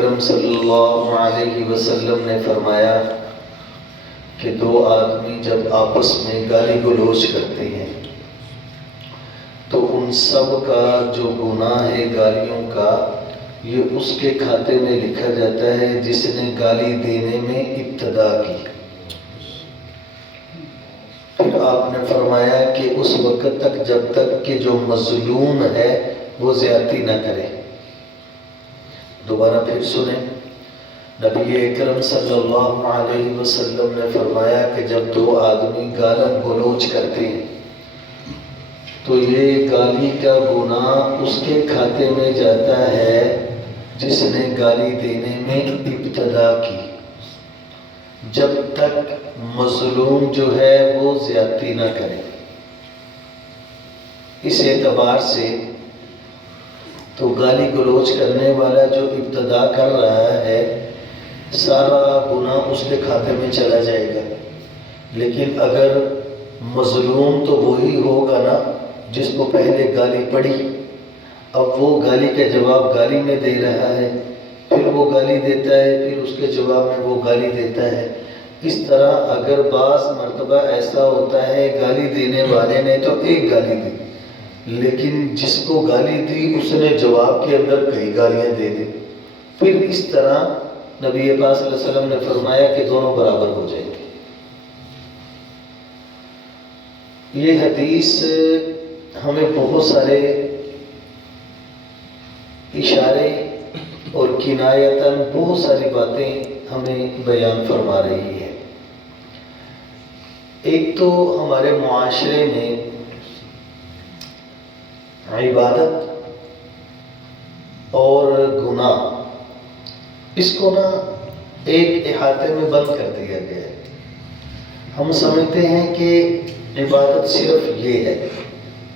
اکرم صلی اللہ علیہ وسلم نے فرمایا کہ دو آدمی جب آپس میں گالی گلوچ کرتے ہیں تو ان سب کا جو گناہ ہے گالیوں کا یہ اس کے کھاتے میں لکھا جاتا ہے جس نے گالی دینے میں ابتدا کی۔ پھر آپ نے فرمایا کہ اس وقت تک جب تک کہ جو مظلوم ہے وہ زیادتی نہ کرے۔ دوبارہ پھر سنیں، نبی اکرم صلی اللہ علیہ وسلم نے فرمایا کہ جب دو آدمی گالی گلوچ کرتے ہیں تو یہ گالی کا گناہ اس کے کھاتے میں جاتا ہے جس نے گالی دینے میں ابتدا کی، جب تک مظلوم جو ہے وہ زیادتی نہ کرے۔ اس اعتبار سے تو گالی گلوچ کرنے والا جو ابتدا کر رہا ہے سارا گناہ اس کے کھاتے میں چلا جائے گا، لیکن اگر مظلوم تو وہی ہوگا نا جس کو پہلے گالی پڑی، اب وہ گالی کا جواب گالی میں دے رہا ہے، پھر وہ گالی دیتا ہے، پھر اس کے جواب میں وہ گالی دیتا ہے۔ اس طرح اگر بعض مرتبہ ایسا ہوتا ہے گالی دینے والے نے تو ایک گالی دی، لیکن جس کو گالی دی اس نے جواب کے اندر کئی گالیاں دے دی، پھر اس طرح نبی پاک صلی اللہ علیہ وسلم نے فرمایا کہ دونوں برابر ہو جائیں گے۔ یہ حدیث ہمیں بہت سارے اشارے اور کنایتاً بہت ساری باتیں ہمیں بیان فرما رہی ہے۔ ایک تو ہمارے معاشرے میں عبادت اور گناہ اس کو نا ایک احاطے میں بند کر دیا گیا ہے۔ ہم سمجھتے ہیں کہ عبادت صرف یہ ہے،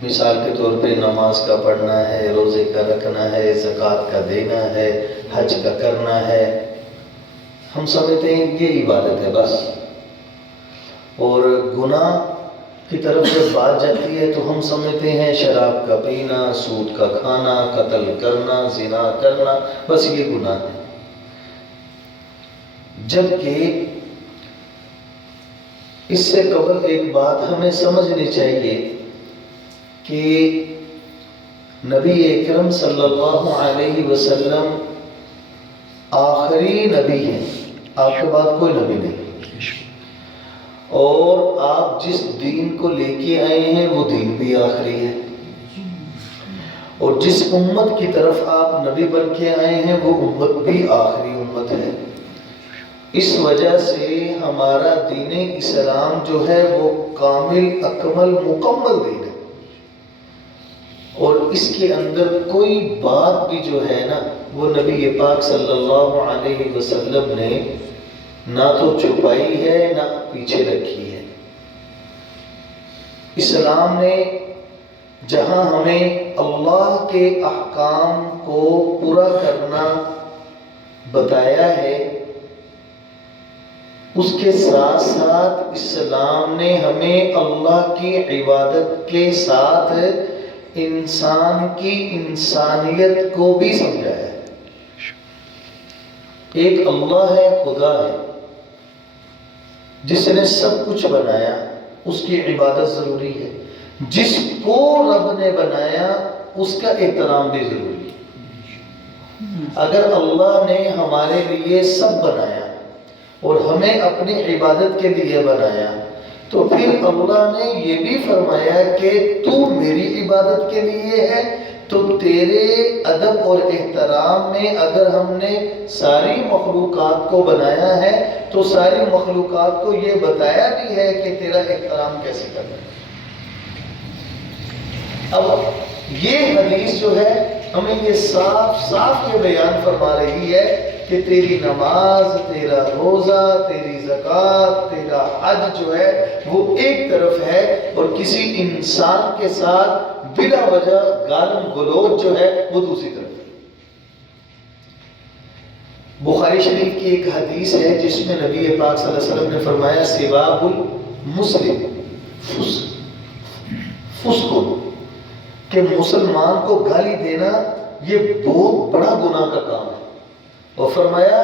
مثال کے طور پہ نماز کا پڑھنا ہے، روزے کا رکھنا ہے، زکوٰۃ کا دینا ہے، حج کا کرنا ہے، ہم سمجھتے ہیں یہ عبادت ہے بس۔ اور گناہ کی طرف جب بات جاتی ہے تو ہم سمجھتے ہیں شراب کا پینا، سود کا کھانا، قتل کرنا، زنا کرنا، بس یہ گناہ ہے۔ جبکہ اس سے قبل ایک بات ہمیں سمجھنی چاہیے کہ نبی اکرم صلی اللہ علیہ وسلم آخری نبی ہیں، آپ کے بعد کوئی نبی نہیں، اور آپ جس دین کو لے کے آئے ہیں وہ دین بھی آخری ہے، اور جس امت کی طرف آپ نبی بن کے آئے ہیں وہ امت بھی آخری امت ہے۔ اس وجہ سے ہمارا دین اسلام جو ہے وہ کامل، اکمل، مکمل دین ہے، اور اس کے اندر کوئی بات بھی جو ہے نا وہ نبی پاک صلی اللہ علیہ وسلم نے نہ تو چھپائی ہے نہ پیچھے رکھی ہے۔ اسلام نے جہاں ہمیں اللہ کے احکام کو پورا کرنا بتایا ہے، اس کے ساتھ ساتھ اسلام نے ہمیں اللہ کی عبادت کے ساتھ انسان کی انسانیت کو بھی سمجھایا ہے۔ ایک اللہ ہے، خدا ہے، جس نے سب کچھ بنایا، اس کی عبادت ضروری ہے۔ جس کو رب نے بنایا اس کا احترام بھی ضروری ہے۔ اگر اللہ نے ہمارے لیے سب بنایا اور ہمیں اپنی عبادت کے لیے بنایا تو پھر اللہ نے یہ بھی فرمایا کہ تو میری عبادت کے لیے ہے، تو تیرے ادب اور احترام میں اگر ہم نے ساری مخلوقات کو بنایا ہے تو ساری مخلوقات کو یہ بتایا بھی ہے کہ تیرا احترام کیسے کرنا ہے۔ اب یہ حدیث جو ہے ہمیں یہ صاف صاف یہ بیان فرما رہی ہے کہ تیری نماز، تیرا روزہ، تیری زکوٰۃ، تیرا حج جو ہے وہ ایک طرف ہے، اور کسی انسان کے ساتھ بلا وجہ گالم گلوچ جو ہے وہ دوسری طرف ہے۔ بخاری شریف کی ایک حدیث ہے جس میں نبی پاک صلی اللہ علیہ وسلم نے فرمایا سباب المسلم فسق، کہ مسلمان کو گالی دینا یہ بہت بڑا گناہ کا کام ہے۔ اور فرمایا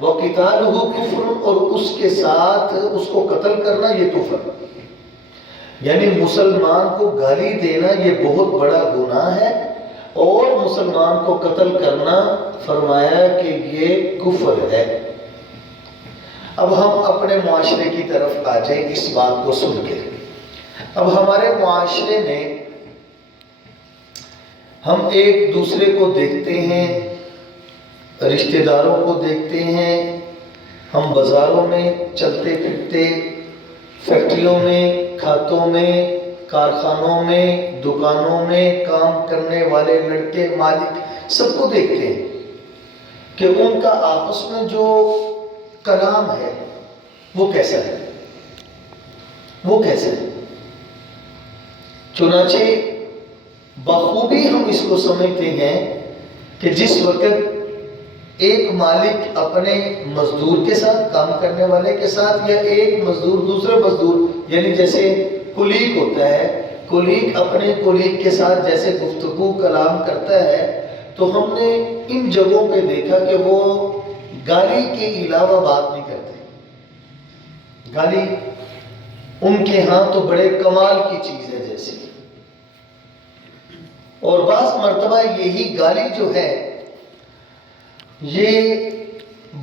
وَقِتَالُهُ كُفْرٌ، اور اس کے ساتھ اس کو قتل کرنا یہ کفر، یعنی مسلمان کو گالی دینا یہ بہت بڑا گناہ ہے، اور مسلمان کو قتل کرنا فرمایا کہ یہ کفر ہے۔ اب ہم اپنے معاشرے کی طرف آ جائیں اس بات کو سن کے۔ اب ہمارے معاشرے میں ہم ایک دوسرے کو دیکھتے ہیں، رشتہ داروں کو دیکھتے ہیں، ہم بازاروں میں چلتے پھرتے، فیکٹریوں میں، کھاتوں میں، کارخانوں میں، دکانوں میں کام کرنے والے لڑکے، مالک، سب کو دیکھتے ہیں کہ ان کا آپس میں جو کلام ہے وہ کیسا ہے، وہ کیسا ہے۔ چنانچہ بخوبی ہم اس کو سمجھتے ہیں کہ جس وقت ایک مالک اپنے مزدور کے ساتھ، کام کرنے والے کے ساتھ، یا ایک مزدور دوسرے مزدور، یعنی جیسے کولیگ ہوتا ہے، کولیگ اپنے کولیگ کے ساتھ جیسے گفتگو کلام کرتا ہے، تو ہم نے ان جگہوں پہ دیکھا کہ وہ گالی کے علاوہ بات نہیں کرتے۔ گالی ان کے ہاں تو بڑے کمال کی چیز ہے جیسے، اور بعض مرتبہ یہی گالی جو ہے یہ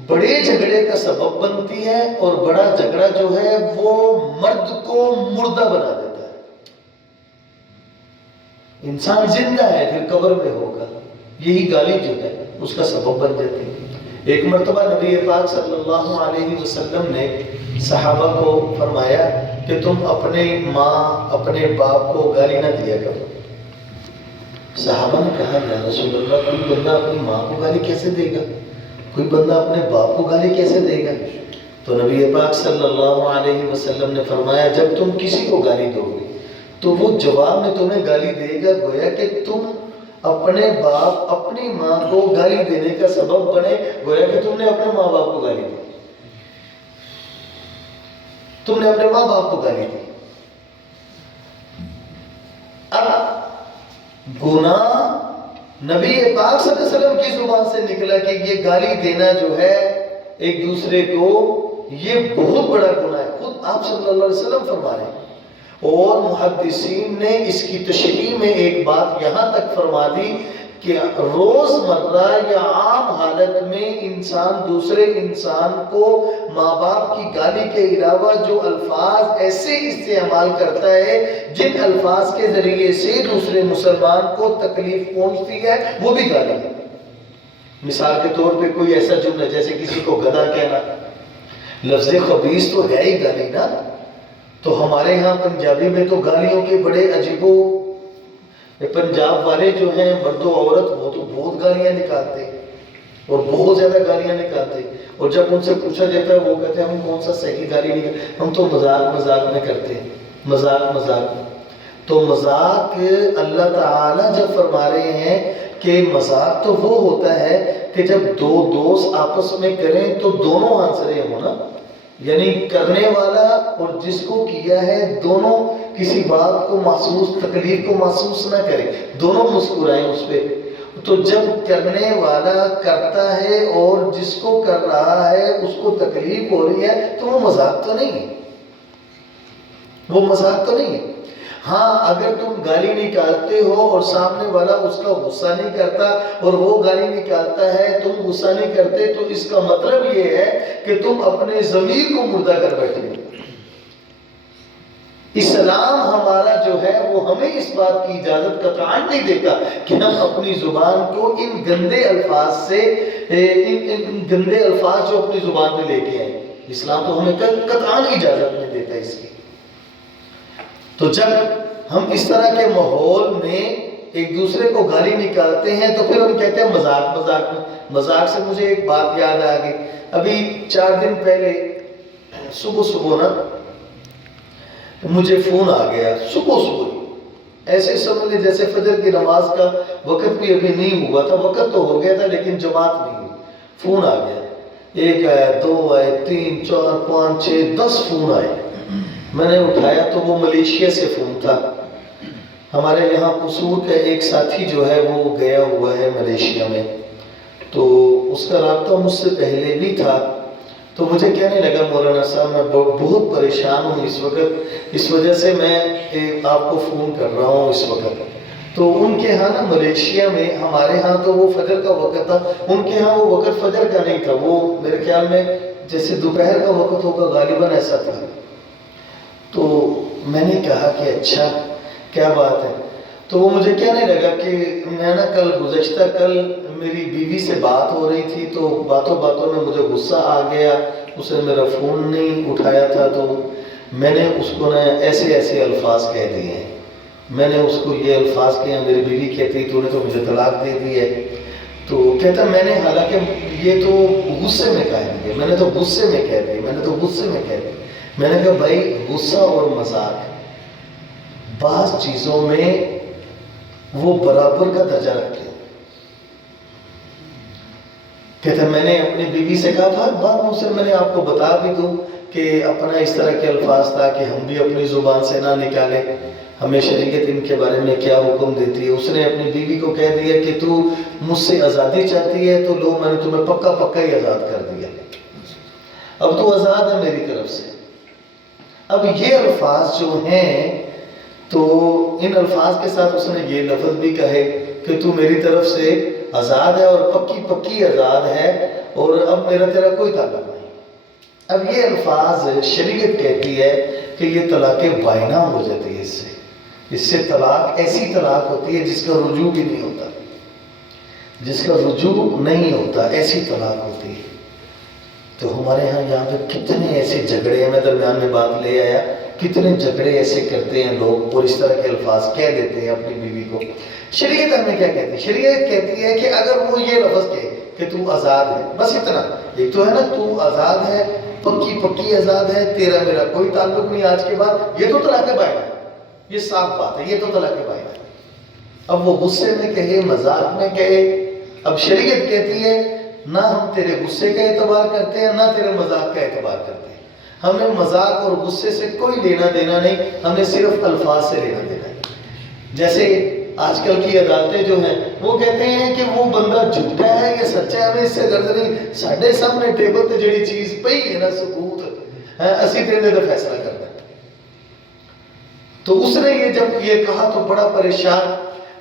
بڑے جھگڑے کا سبب بنتی ہے، اور بڑا جھگڑا جو ہے وہ مرد کو مردہ بنا دیتا ہے۔ انسان زندہ ہے پھر قبر میں ہوگا، یہی گالی جو ہے اس کا سبب بن جاتی ہے۔ ایک مرتبہ نبی پاک صلی اللہ علیہ وسلم نے صحابہ کو فرمایا کہ تم اپنے ماں، اپنے باپ کو گالی نہ دیا کرو۔ صحابہ نے کہا یا رسول اللہ، کوئی بندہ اپنی ماں کو گالی کیسے دے گا؟ کوئی بندہ اپنے باپ کو گالی کیسے دے گا؟ تو نبی پاک صلی اللہ علیہ وسلم نے فرمایا جب تم کسی کو گالی دو گے تو وہ جواب میں تمہیں گالی دے گا، گویا کہ تم اپنے باپ، اپنی ماں کو گالی دینے کا سبب بنے، گویا کہ تم نے اپنے ماں باپ کو گالی دی، تم نے اپنے ماں باپ کو گالی دی۔ اب گناہ نبی پاک صلی اللہ علیہ وسلم کی زبان سے نکلا کہ یہ گالی دینا جو ہے ایک دوسرے کو یہ بہت بڑا گناہ ہے، خود آپ صلی اللہ علیہ وسلم فرما رہے ہیں۔ اور محدثین نے اس کی تشریح میں ایک بات یہاں تک فرما دی کہ روز مرہ یا عام حالت میں انسان دوسرے انسان کو ماں باپ کی گالی کے علاوہ جو الفاظ ایسے استعمال کرتا ہے جن الفاظ کے ذریعے سے دوسرے مسلمان کو تکلیف پہنچتی ہے، وہ بھی گالی ہے۔ مثال کے طور پہ کوئی ایسا جملہ جیسے کسی کو گدھا کہنا، لفظ خبیث تو ہے ہی گالی نا۔ تو ہمارے ہاں پنجابی میں تو گالیوں کے بڑے عجیبو، پنجاب والے جو ہیں مرد و عورت وہ تو بہت گالیاں نکالتے اور بہت زیادہ گالیاں نکالتے، اور جب ان سے پوچھا جاتا ہے وہ کہتے ہیں ہم کون سا صحیح گالی نکالتے، ہم تو مذاق میں کرتے ہیں، مذاق میں۔ تو مذاق اللہ تعالیٰ جب فرما رہے ہیں کہ مذاق تو وہ ہوتا ہے کہ جب دو دوست آپس میں کریں تو دونوں ہنس رہے ہوں نا، یعنی کرنے والا اور جس کو کیا ہے دونوں کسی بات کو محسوس، تکلیف کو محسوس نہ کریں، دونوں مسکرائیں اس پہ۔ تو جب کرنے والا کرتا ہے اور جس کو کر رہا ہے اس کو تکلیف ہو رہی ہے تو وہ مذاق تو نہیں ہے، وہ مذاق تو نہیں ہے۔ ہاں اگر تم گالی نکالتے ہو اور سامنے والا اس کا غصہ نہیں کرتا اور وہ گالی نکالتا ہے تم غصہ نہیں کرتے، تو اس کا مطلب یہ ہے کہ تم اپنے ضمیر کو مردہ کر بیٹھے۔ اسلام ہمارا جو ہے وہ ہمیں اس بات کی اجازت قطعاً نہیں دیتا کہ ہم اپنی زبان کو ان گندے الفاظ سے، ان گندے الفاظ جو اپنی زبان میں لے کے آئیں۔ اسلام تو ہمیں قطعاً اجازت نہیں دیتا اس کی۔ تو جب ہم اس طرح کے ماحول میں ایک دوسرے کو گالی نکالتے ہیں تو پھر ہم کہتے ہیں مذاق میں۔ مذاق سے مجھے ایک بات یاد آ گئی، ابھی 4 دن پہلے صبح نا مجھے فون آ گیا، صبح ایسے سمجھ لیں جیسے فجر کی نماز کا وقت بھی ابھی نہیں ہوا تھا، وقت تو ہو گیا تھا لیکن جماعت نہیں ہوئی، فون آ گیا، 1 آیا، 2 آئے، 3 4 5 6 10 فون آئے۔ میں نے اٹھایا تو وہ ملیشیا سے فون تھا۔ ہمارے یہاں قصور کا ایک ساتھی جو ہے وہ گیا ہوا ہے ملیشیا میں، تو اس کا رابطہ مجھ سے پہلے بھی تھا، تو مجھے کہنے لگا مولانا صاحب میں بہت پریشان ہوں اس وقت، اس وجہ سے میں آپ کو فون کر رہا ہوں اس وقت۔ تو ان کے ہاں نا ملیشیا میں، ہمارے ہاں تو وہ فجر کا وقت تھا، ان کے ہاں وہ وقت فجر کا نہیں تھا، وہ میرے خیال میں جیسے دوپہر کا وقت ہوگا غالباً ایسا تھا۔ تو میں نے کہا کہ اچھا کیا بات ہے؟ تو وہ مجھے کہنے لگا کہ میں نا گزشتہ کل میری بیوی سے بات ہو رہی تھی، تو باتوں باتوں میں مجھے غصہ آ گیا، اس نے میرا فون نہیں اٹھایا تھا، تو میں نے اس کو نا ایسے ایسے الفاظ کہہ دیے ہیں، میں نے اس کو یہ الفاظ کہے ہیں، میری بیوی کہتی تو نے تو مجھے طلاق دے دی ہے۔ تو کہتا میں نے حالانکہ یہ تو غصے میں کہہ دیا، میں نے تو غصے میں کہہ دی، میں نے تو غصے میں کہہ دی۔ میں نے کہا بھائی غصہ اور مذاق بعض چیزوں میں وہ برابر کا درجہ رکھتے ہیں۔ کہتا میں نے اپنی بیوی سے کہا تھا، بعد میں نے آپ کو بتا بھی دوں کہ اپنا اس طرح کے الفاظ تھا کہ ہم بھی اپنی زبان سے نہ نکالیں، ہمیں شریعت ان کے بارے میں کیا حکم دیتی ہے۔ اس نے اپنی بیوی کو کہہ دیا کہ تو مجھ سے آزادی چاہتی ہے تو لو میں نے تمہیں پکا پکا ہی آزاد کر دیا، اب تو آزاد ہے میری طرف سے۔ اب یہ الفاظ جو ہیں تو ان الفاظ کے ساتھ اس نے یہ لفظ بھی کہے کہ تو میری طرف سے آزاد ہے اور پکی پکی آزاد ہے، اور اب میرا تیرا کوئی تعلق نہیں۔ اب یہ الفاظ شریعت کہتی ہے کہ یہ طلاق بائنہ ہو جاتی ہے، اس سے طلاق ایسی طلاق ہوتی ہے جس کا رجوع بھی نہیں ہوتا، جس کا رجوع نہیں ہوتا، ایسی طلاق ہوتی ہے۔ تو ہمارے یہاں پہ کتنے ایسے جھگڑے ہیں، میں درمیان میں بات لے آیا، کتنے جھگڑے ایسے کرتے ہیں لوگ اور اس طرح کے الفاظ کہہ دیتے ہیں اپنی بیوی کو۔ شریعت ہمیں کیا کہتی ہے؟ شریعت کہتی ہے کہ اگر وہ یہ لفظ کہے کہ تو آزاد ہے، بس اتنا، ایک تو ہے نا تو آزاد ہے، پکی پکی آزاد ہے، تیرا میرا کوئی تعلق نہیں آج کے بعد، یہ تو طلاق بائنہ ہے، یہ صاف بات ہے، یہ تو طلاق بائنہ ہے۔ اب وہ غصے میں کہے، مذاق میں کہے، اب شریعت کہتی ہے نہ ہم تیرے غصے کا اعتبار کرتے ہیں نہ تیرے مذاق کا اعتبار کرتے ہیں، ہمیں مذاق اور غصے سے کوئی لینا دینا نہیں، ہمیں صرف الفاظ سے لینا دینا ہے۔ جیسے آج کل کی عدالتیں جو ہیں وہ کہتے ہیں کہ وہ بندہ جھوٹا ہے یا سچا ہے، ہمیں اس سے غرض نہیں، ساڈے سامنے ٹیبل تے جڑی چیز پئی ہے نا ثبوت ہے، اسی دن دا فیصلہ کرنا ہے۔ تو اس نے یہ جب یہ کہا تو بڑا پریشان،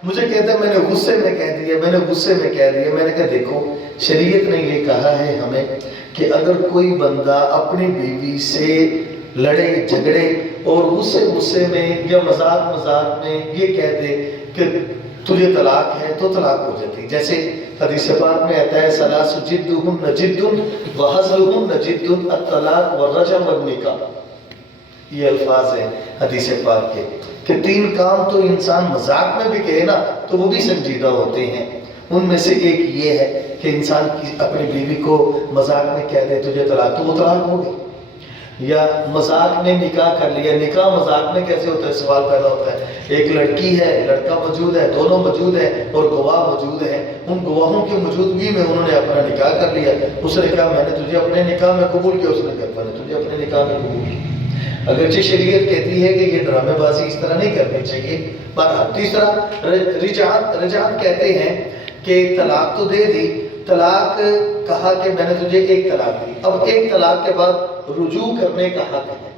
مجھے کہتا ہے میں نے غصے میں کہہ دیا، میں نے غصے میں کہہ دیا۔ میں نے کہا دیکھو شریعت نے یہ کہا ہے ہمیں کہ اگر کوئی بندہ اپنی بیوی سے لڑے جھگڑے اور غصے میں یا مذاق میں یہ کہہ دے کہ تجھے طلاق ہے تو طلاق ہو جاتی، جیسے حدیث پاک میں آتا ہے ثلاث جدہن جد وہزلہن جد الطلاق والرجم والنکاح، یہ الفاظ ہیں حدیث پاک کے کہ تین کام تو انسان مذاق میں بھی کہے نا تو وہ بھی سنجیدہ ہوتے ہیں۔ ان میں سے ایک یہ ہے کہ انسان اپنی بیوی کو مذاق میں کہہ دے تجھے طلاق، تو وہ طلاق ہو گئی۔ یا مذاق میں نکاح کر لیا، نکاح مذاق میں کیسے ہوتا ہے؟ سوال پیدا ہوتا ہے، ایک لڑکی ہے، لڑکا موجود ہے، دونوں موجود ہیں اور گواہ موجود ہیں، ان گواہوں کی موجودگی میں انہوں نے اپنا نکاح کر لیا۔ اس نے کہا میں نے تجھے اپنے نکاح میں قبول کیا، اس نے کہا میں نے تجھے اپنے نکاح میں قبول کیا۔ اگرچہ شریعت کہتی ہے کہ یہ ڈرامے بازی اس طرح نہیں کرنی چاہیے۔ بہرحال تیسرا رجعت کہتے ہیں کہ طلاق تو دے دی، طلاق کہا کہ میں نے تجھے ایک طلاق دی، اب ایک طلاق کے بعد رجوع کرنے کا حق ہے۔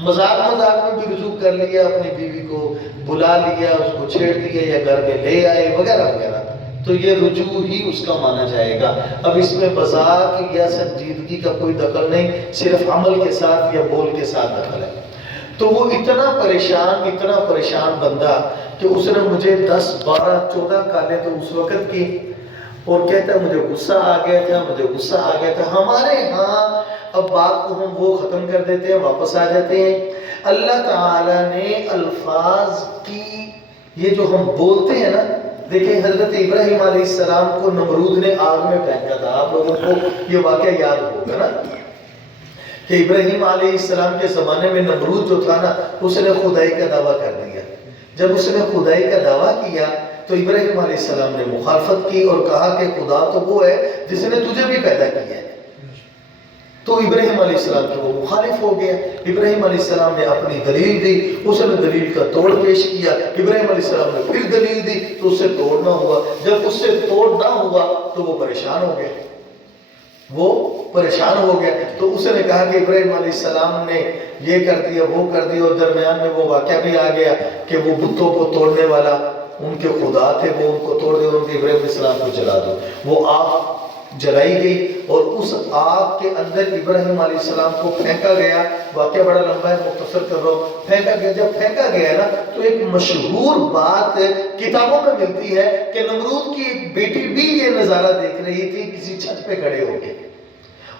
مذاق میں بھی رجوع کر لیا، اپنی بیوی کو بلا لیا، اس کو چھیڑ دیا یا گھر میں لے آئے وغیرہ وغیرہ، تو یہ رجوع ہی اس کا مانا جائے گا۔ اب اس میں مذاق یا سنجیدگی کا کوئی دخل نہیں، صرف عمل کے ساتھ یا بول کے ساتھ دخل ہے۔ تو وہ اتنا پریشان بندہ کہ اس نے مجھے 10 12 14 کالیں تو اس وقت کی، اور کہتا ہے مجھے غصہ آ گیا تھا۔ ہمارے ہاں اب بات کو ہم وہ ختم کر دیتے ہیں، واپس آ جاتے ہیں۔ اللہ تعالیٰ نے الفاظ کی یہ جو ہم بولتے ہیں نا، دیکھیں حضرت ابراہیم علیہ السلام کو نمرود نے آگ میں پھینکا تھا، آپ لوگوں کو یہ واقعہ یاد ہوگا نا کہ ابراہیم علیہ السلام کے زمانے میں نمرود جو تھا نا اس نے خدائی کا دعویٰ کر دیا۔ جب اس نے خدائی کا دعویٰ کیا تو ابراہیم علیہ السلام نے مخالفت کی اور کہا کہ خدا تو وہ ہے جس نے تجھے بھی پیدا کیا ہے، تو ابراہیم علیہ السلام کے وہ مخالف ہو گیا. ابراہیم علیہ السلام نے اپنی دلیل دی، اس نے دلیل کا توڑ پیش کیا. ابراہیم علیہ السلام نے پھر دلیل دی تو اس سے توڑ نہ ہوا. جب اس سے توڑ نہ ہوا تو وہ پریشان ہو گیا، وہ پریشان ہو گیا. تو اس نے کہا کہ ابراہیم علیہ السلام نے یہ کر دیا وہ کر دیا، اور درمیان میں وہ واقعہ بھی آ گیا کہ وہ بتوں کو توڑنے والا ان کے خدا تھے، وہ ان کو توڑ دے اور ان کے ابراہیم علیہ السلام کو جلا دو. وہ آگ جلائی گئی اور اس آگ کے اندر ابراہیم علیہ السلام کو پھینکا گیا. واقعہ بڑا لمبا ہے، مختصر کر رہا ہوں. پھینکا گیا. جب پھینکا گیا نا تو ایک مشہور بات کتابوں میں ملتی ہے کہ نمرود کی ایک بیٹی بھی یہ نظارہ دیکھ رہی تھی کسی چھت پہ کھڑے ہو کے،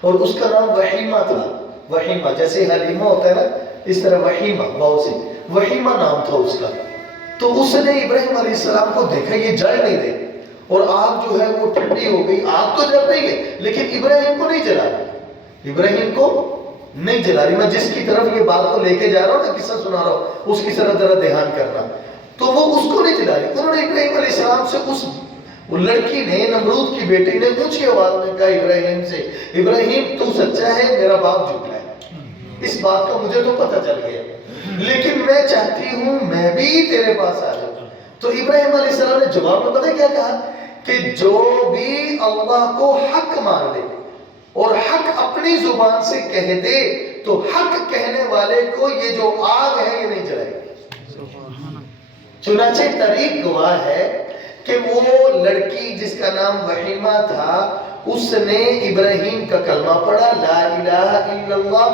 اور اس کا نام وحیمہ تھا. وحیمہ جیسے حلیمہ ہوتا ہے نا، اس طرح وحیمہ واو سے وحیمہ نام تھا اس کا. تو اس نے ابراہیم علیہ السلام کو دیکھا یہ جل نہیں رہے اور آگ جو ہے وہ ٹھنڈی ہو گئی. آگ تو جل رہی ہے لیکن ابراہیم کو نہیں جلا رہی، ابراہیم کو نہیں جلا رہی. میں جس کی طرف یہ بات کو لے کے جا رہا ہوں نا، قصہ سنا رہا ہوں، اس کی طرف ذرا دھیان کرنا. تو وہ اس کو نہیں جلا رہی. انہوں نے ابراہیم علیہ السلام سے، اس لڑکی نے، نمرود کی بیٹی نے اونچی آواز میں کہا ابراہیم سے، ابراہیم تو سچا ہے، میرا باپ جھوٹا ہے. اس بات کا مجھے تو پتہ چل گیا، لیکن میں چاہتی ہوں میں بھی تیرے پاس آ جاؤں. تو ابراہیم علیہ السلام نے جواب میں پتہ کیا کہا کہ جو بھی اللہ کو حق مان لے اور حق اپنی زبان سے کہہ دے تو حق کہنے والے کو یہ جو آگ ہے یہ نہیں جلائے گی. چنانچہ تاریخ گواہ ہے کہ وہ لڑکی جس کا نام وحیمہ تھا، اس نے ابراہیم کا کلمہ پڑھا، لا الہ الا اللہ،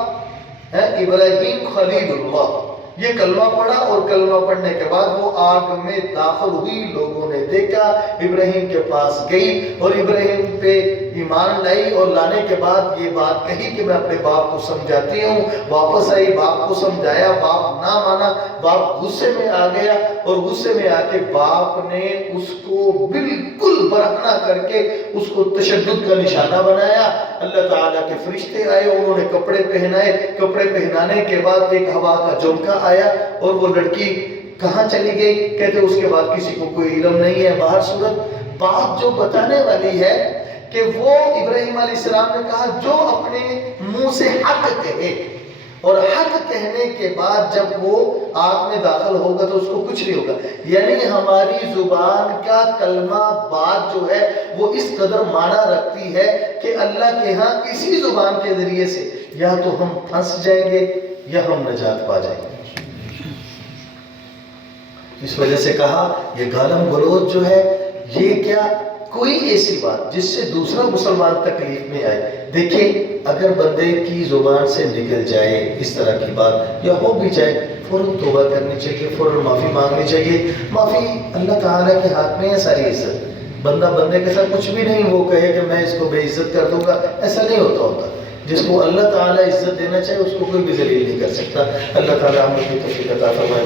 ابراہیم خلیل اللہ، یہ کلمہ پڑھا. اور کلمہ پڑھنے کے بعد وہ آگ میں داخل ہوئی. لوگوں نے دیکھا، ابراہیم کے پاس گئی اور ابراہیم پہ ایمان لائی، اور لانے کے بعد یہ بات کہی کہ میں اپنے باپ کو سمجھاتی ہوں. واپس آئی، باپ کو سمجھایا، باپ نہ مانا. باپ غصے میں آ گیا اور غصے میں آ کے باپ نے اس کو بالکل برہنہ کر کے اس کو تشدد کا نشانہ بنایا. اللہ تعالیٰ کے فرشتے آئے، انہوں نے کپڑے پہنائے. کپڑے پہنانے کے بعد ایک ہوا کا جھونکا آیا اور وہ لڑکی کہاں چلی گئی؟ کہتے اس کے بعد کسی کو کوئی علم نہیں ہے. باہر صورت بات جو بتانے والی ہے کہ وہ ابراہیم علیہ السلام نے کہا جو اپنے منہ سے حق کہے، اور حق کہنے کے بعد جب وہ آگ میں داخل ہوگا تو اس کو کچھ نہیں ہوگا. یعنی ہماری زبان کا کلمہ بات جو ہے وہ اس قدر معنی رکھتی ہے کہ اللہ کے ہاں اسی زبان کے ذریعے سے یا تو ہم پھنس جائیں گے یا ہم نجات پا جائیں گے. اس وجہ سے کہا یہ گالم گلوچ جو ہے یہ کیا کوئی ایسی بات جس سے دوسرا مسلمان تکلیف میں آئے. دیکھیں اگر بندے کی زبان سے نکل جائے اس طرح کی بات یا ہو بھی جائے، فوراً توبہ کرنی چاہیے، فوراً معافی مانگنی چاہیے. معافی اللہ تعالیٰ کے ہاتھ میں ہے ساری عزت. بندہ بندے کے ساتھ کچھ بھی نہیں وہ کہے کہ میں اس کو بے عزت کر دوں گا، ایسا نہیں ہوتا. جس کو اللہ تعالیٰ عزت دینا چاہے اس کو کوئی بھی ذلیل نہیں کر سکتا. اللہ تعالیٰ ہم لوگ کی توفیق عطا فرمائے.